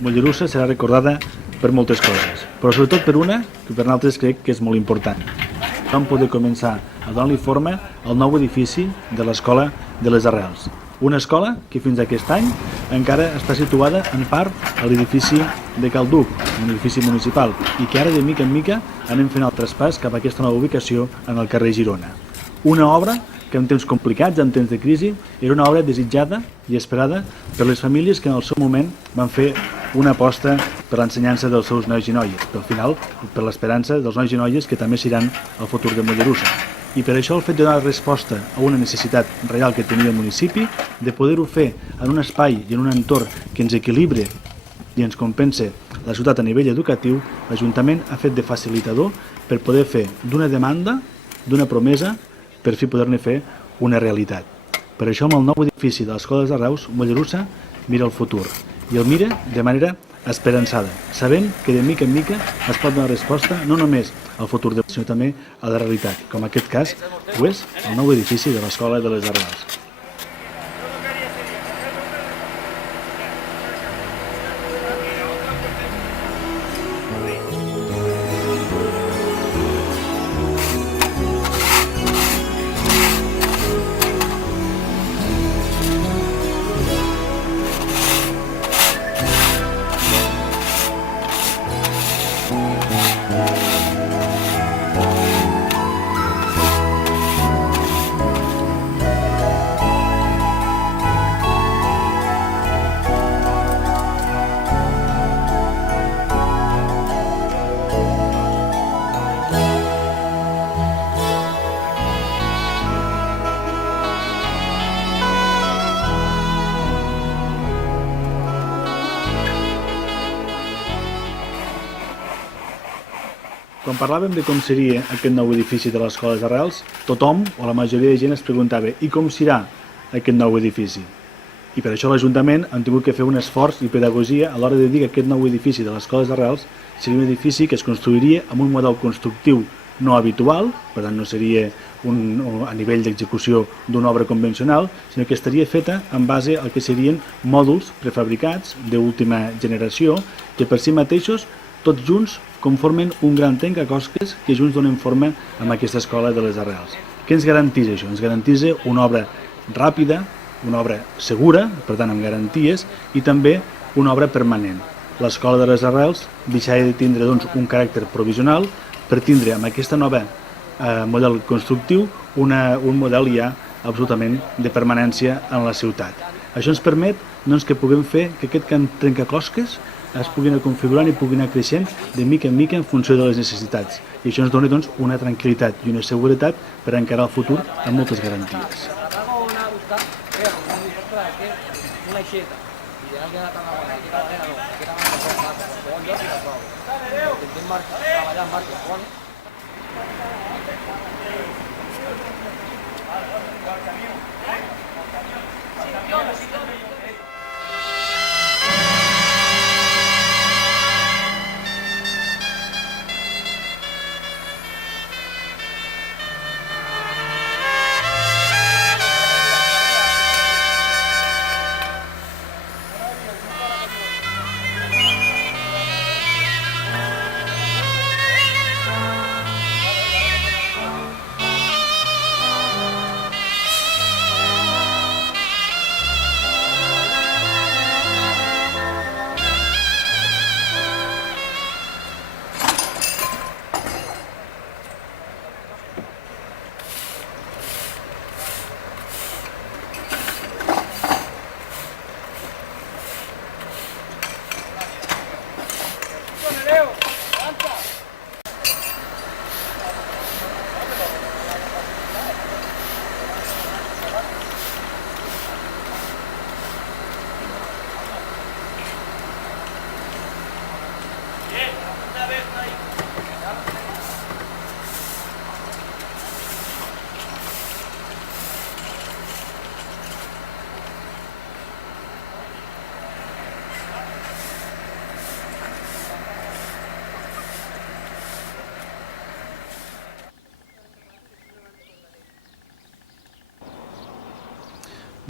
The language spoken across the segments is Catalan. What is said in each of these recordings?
Mollerussa serà recordada per moltes coses, però sobretot per una que per nosaltres crec que és molt important. Vam poder començar a donar-li forma al nou edifici de l'Escola de les Arrels. Una escola que fins a aquest any encara està situada en part a l'edifici de Calduc, un edifici municipal, i que ara de mica en mica anem fent el traspàs cap a aquesta nova ubicació en el carrer Girona. Una obra que en temps complicats, en temps de crisi, era una obra desitjada i esperada per les famílies que en el seu moment van fer una aposta per l'ensenyança dels seus nois i noies, però al final per l'esperança dels nois i noies que també seran el futur de Mollerussa. I per això el fet de donar resposta a una necessitat real que tenia el municipi, de poder-ho fer en un espai i en un entorn que ens equilibre i ens compense la ciutat a nivell educatiu, l'Ajuntament ha fet de facilitador per poder fer d'una demanda, d'una promesa, per fi poder-ne fer una realitat. Per això, amb el nou edifici de l'Escola de Reus, Mollerussa mira el futur i el mira de manera esperançada, sabent que de mica en mica es pot donar resposta no només al futur, sinó també a la realitat, com en aquest cas ho és el nou edifici de l'Escola de les Arrels. Quan parlàvem de com seria aquest nou edifici de l'Escola de Arrels, tothom, o la majoria de gent, es preguntava i com serà aquest nou edifici? I per això l'Ajuntament han tingut que fer un esforç i pedagogia a l'hora de dir que aquest nou edifici de l'Escola de Arrels seria un edifici que es construiria amb un model constructiu no habitual, per tant no seria a nivell d'execució d'una obra convencional, sinó que estaria feta en base al que serien mòduls prefabricats d'última generació que per si mateixos, tots junts, conformen un gran trencaclosques que junts donen forma a aquesta Escola de les Arrels. Què ens garanteix això? Ens garanteix una obra ràpida, una obra segura, per tant amb garanties, i també una obra permanent. L'Escola de les Arrels deixarà de tindre un caràcter provisional per tindre amb aquesta nova model constructiu un model ja absolutament de permanència en la ciutat. Això ens permet que puguem fer que aquest trencaclosques es puguin anar configurant i puguin anar creixent de mica en mica en funció de les necessitats. I això ens dona una tranquil·litat i una seguretat per encarar el futur amb moltes garanties.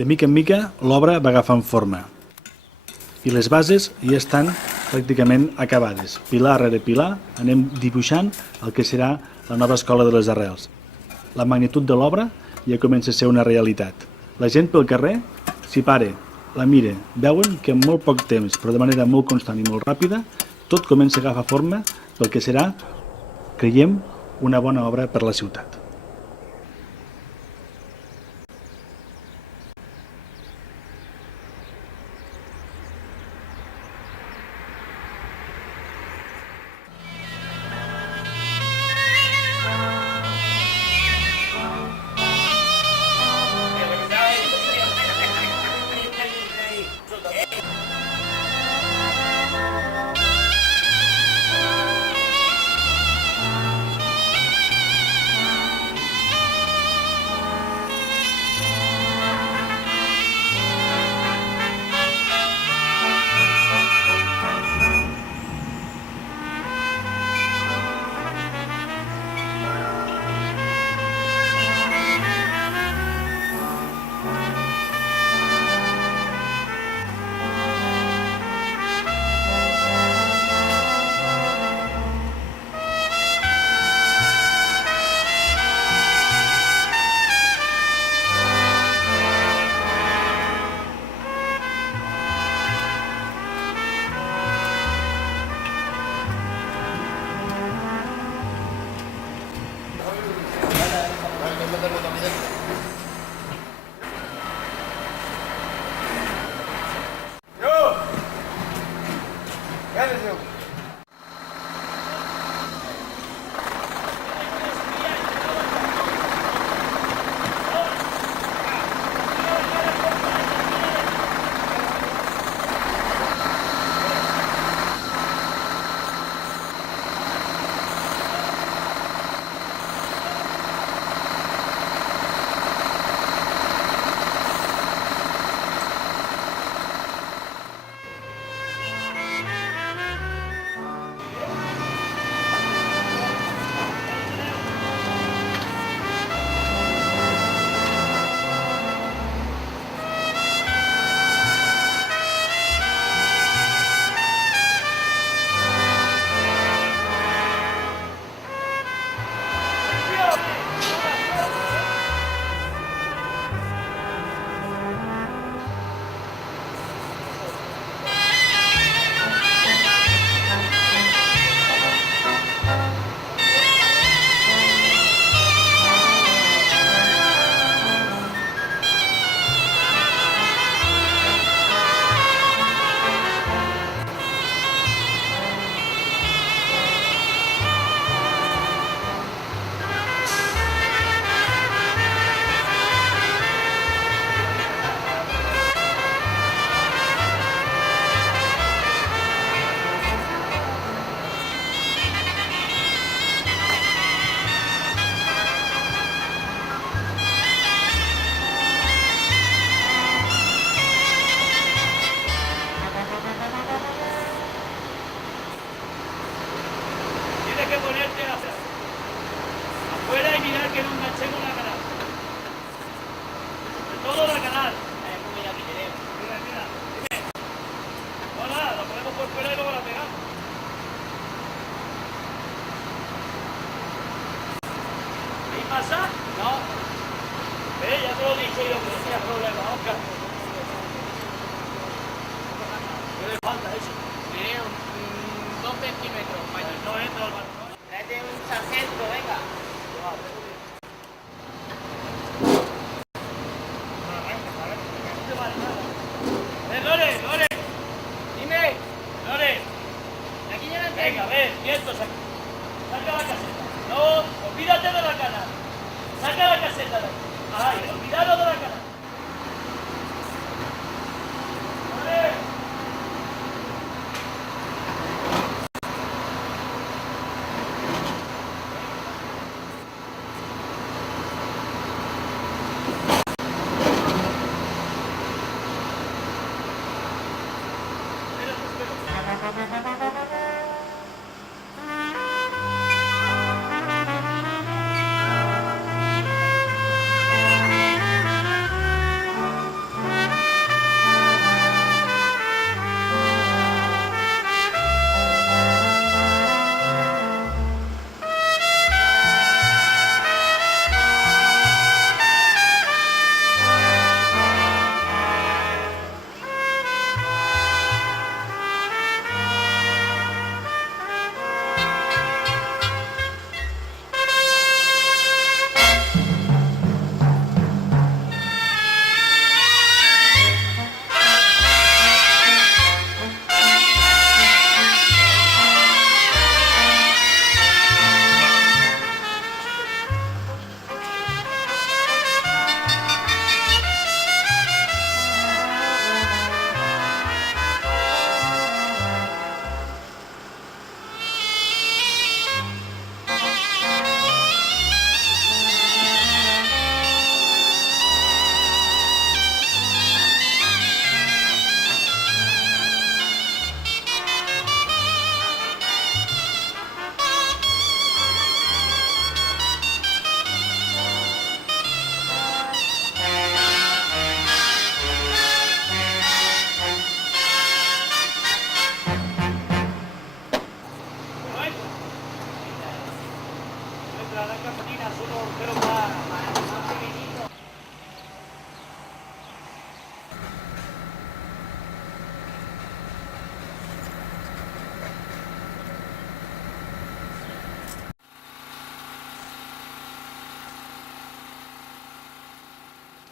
De mica en mica l'obra va agafant forma i les bases ja estan pràcticament acabades. Pilar rere pilar anem dibuixant el que serà la nova escola de les Arrels. La magnitud de l'obra ja comença a ser una realitat. La gent pel carrer s'hi para, la mira, veuen que en molt poc temps, però de manera molt constant i molt ràpida, tot comença a agafar forma pel que serà, creiem, una bona obra per la ciutat.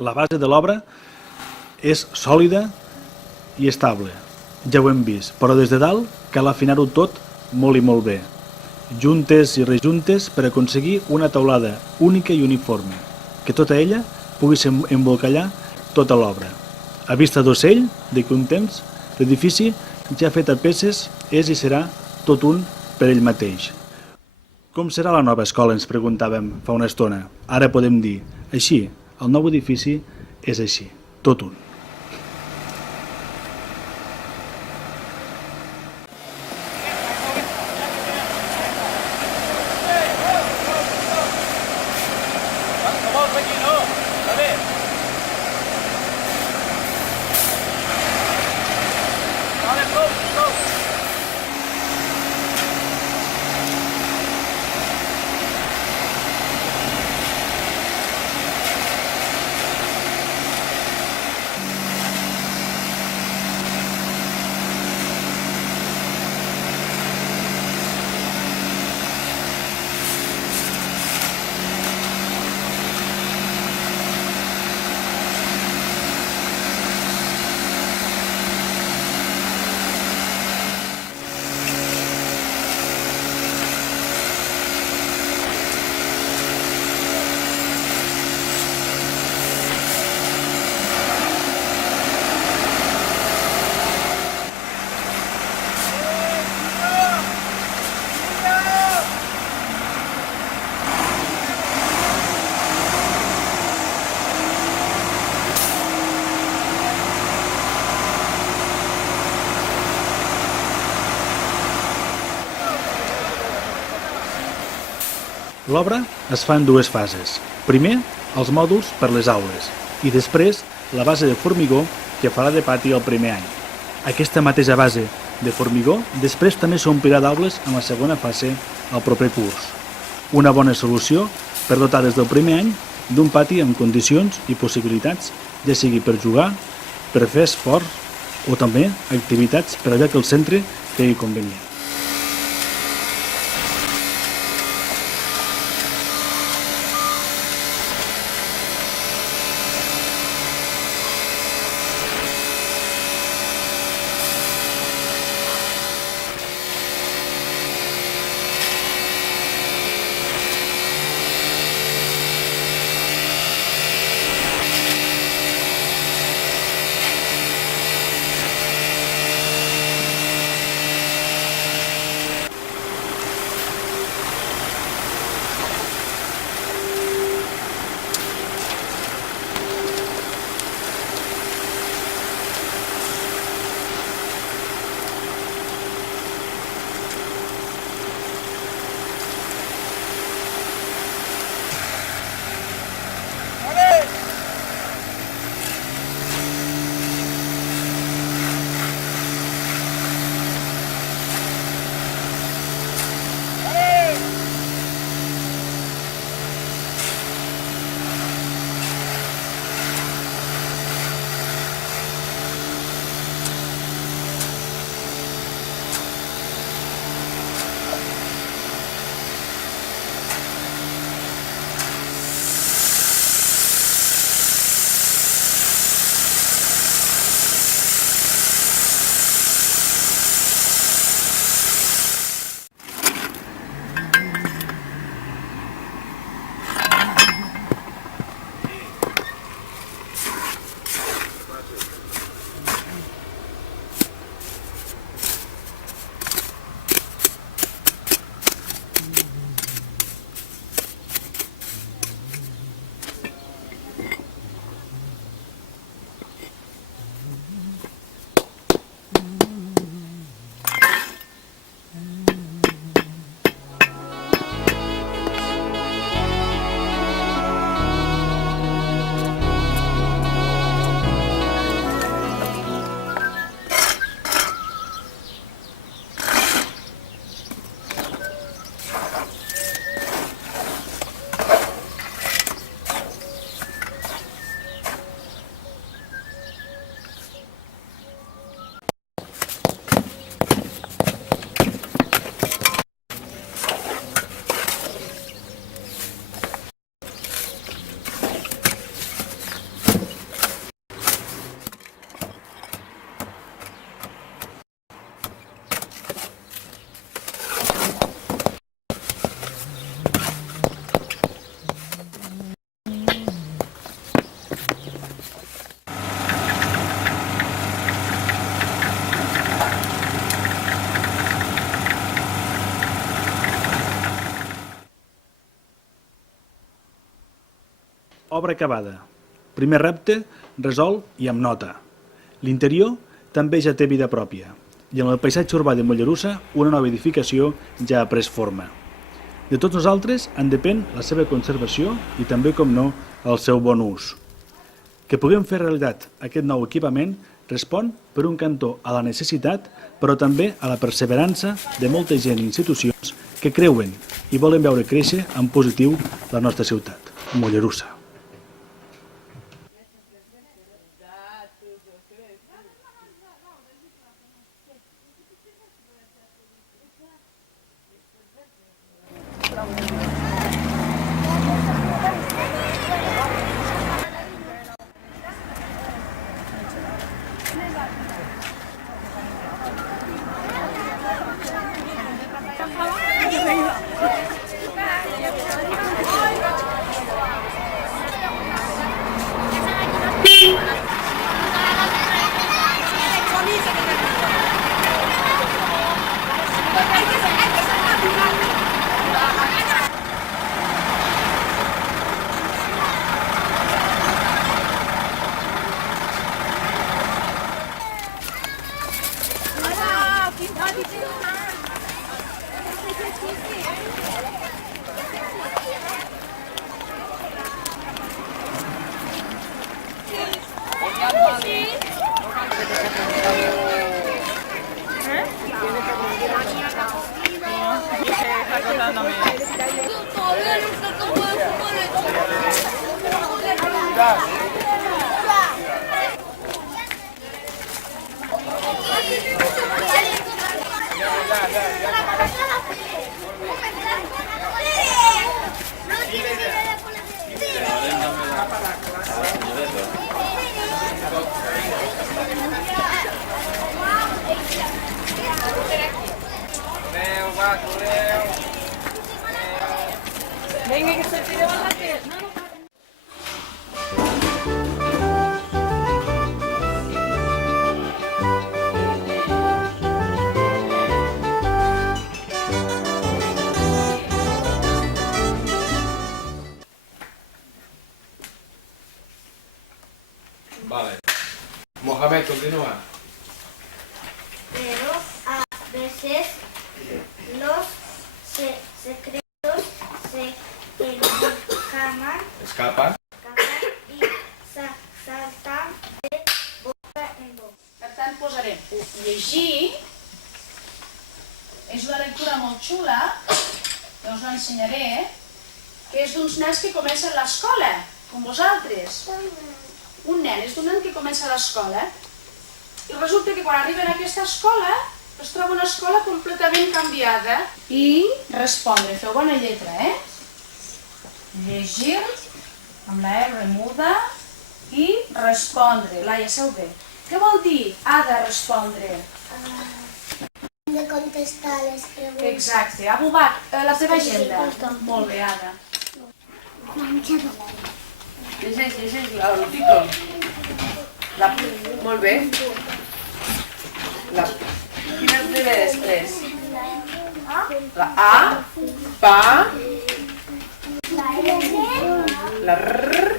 La base de l'obra és sòlida i estable, ja ho hem vist, però des de dalt cal afinar-ho tot molt i molt bé, juntes i rejuntes per aconseguir una teulada única i uniforme, que tota ella pugui embolcallar tota l'obra. A vista d'ocell, d'aquí un temps, l'edifici ja fet a peces és i serà tot un per ell mateix. Com serà la nova escola, ens preguntàvem fa una estona. Ara podem dir, així, el nou edifici és així, tot un. L'obra es fa en dues fases. Primer, els mòduls per les aules i després la base de formigó que farà de pati el primer any. Aquesta mateixa base de formigó després també s'omplirà d'aules en la segona fase al proper curs. Una bona solució per dotar des del primer any d'un pati amb condicions i possibilitats, ja sigui per jugar, per fer esport o també activitats per allò que el centre cregui convenient. obra acabada. Primer repte, resolt i amb nota. L'interior també ja té vida pròpia i en el paisatge urbà de Mollerussa una nova edificació ja ha pres forma. De tots nosaltres en depèn la seva conservació i també, com no, el seu bon ús. Que puguem fer realitat aquest nou equipament respon, per un cantó, a la necessitat, però també a la perseverança de molta gent i institucions que creuen i volen veure créixer en positiu la nostra ciutat, Mollerussa. Venga, que se tire la tele. Vale. Mohamed, continúa. Pero a veces los secretos se Escapan. y saltan de boca en boca. Per tant, posarem llegir. És una lectura molt xula, que us l'ensenyaré, que és d'uns nens que comencen l'escola, com vosaltres. Un nen és d'un nen que comença l'escola i resulta que quan arriben a aquesta escola es troba una escola completament canviada. I respondre, feu bona lletra, Llegir amb la R muda i respondre. Laia, seu bé. Què vol dir ha de respondre? De contestar les preguntes. Exacte. Ha bobat la teva agenda. Molt bé, Ada. Llegeix, el títol. Molt bé. Quines primeres tres? La A, pa, la R.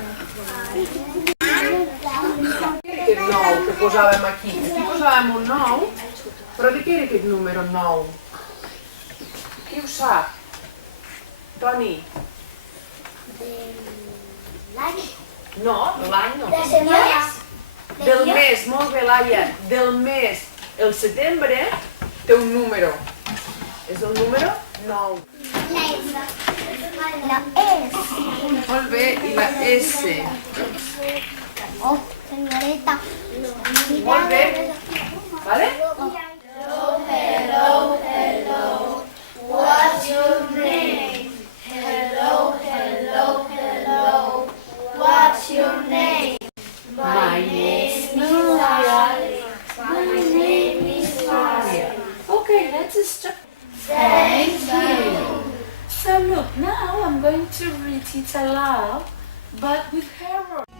Aquest 9 que posàvem aquí. Aquí posàvem un 9, però de què era aquest número 9? Qui ho sap? Toni? No, l'any no. Del mes, molt bé, Laia. Del mes, el setembre, té un número. És el número 9. La S. Molt bé, i la S. Oh, señorita. Molt bé. Vale? What's your name? Hello. What's your name? My name is Maria. Okay, let's start. Thank you. So look, now I'm going to read it aloud, but with Harold.